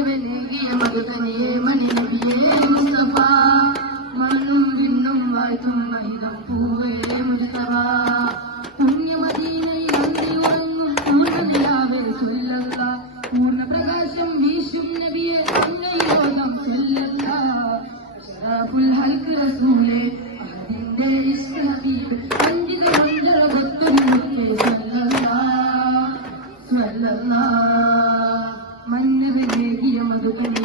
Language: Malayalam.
മന്നവനേകിയ മധുതനിയെ മണിനബിയെ മുസ്തഫ മണ്ണും വിണ്ണും വാഴ്ത്തും മഹിതം പൂവേ മുസ്തഫ പുണ്യമദീനയിൽ അന്തി ഉറങ്ങും പൂർണ്ണനിലാവേ ചൊല്ലല്ല പൂർണ്ണ പ്രകാശം വീശും നബിയെ അങ്ങയോദം ചൊല്ലല്ല അഷ്റഫുൽ ഹൽക്ക് റസൂലേ അഹദിന്റെ ഇഷ്ക ഹബീബ് അഞ്ചിത മണ്ഡലകത്തുമുക്കെ സല്ലല്ലാഹ് സല്ലല്ലാഹ് മന്നവനേകിയ മധുതനിയെ